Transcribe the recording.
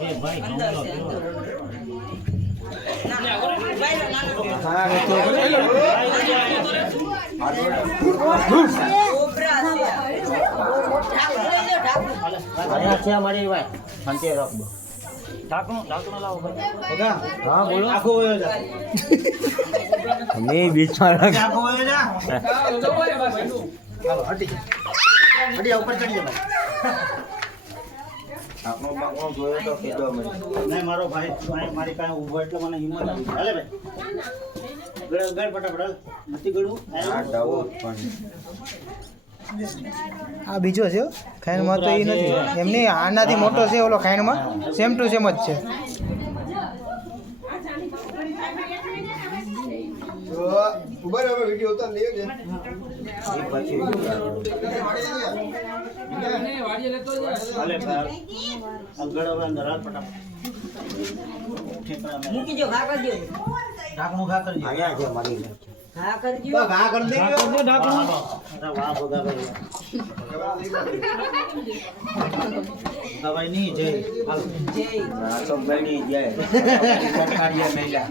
એ ભાઈ અંદર છે છે અમારી ભાઈ શાંતિ રાખો ઢાંકણું લાવો ભાઈ હા બોલો આખો હોય મે બીચમાં આખો હોય જા ચાલો હટી ઉપર ચડી જા ભાઈ આપણો બાપનો જોયો તો કીધો મને નહીં મારો ભાઈ મારી પાસે ઊભો એટલે મને હિંમત આવી હાલે ભાઈ ગળ ફટાફટ નથી ગળું આ ડાઉટ પણ આ બીજો છે ખાઈનમાં તો એ નથી એમની આનાથી મોટો છે ઓલો ખાઈનમાં સેમ ટુ સેમ જ છે ઉભા રહો વિડિયો ઉતાર લેજો એ પછી હાલે ભાઈ આગળ હવે અંદર હાલ ફટાફટ મૂકી દો ઘા કરી દો ઢાંકણું ઘા કરજો અહીંયા છે મારી ઘા કરી દો ઘા કરી દે ઢાંકણું અરે વાહ ભગા ભાઈ દવાઈ નહીં જય હાલ જય આ તો બની જાય સરકારીયા મહિલા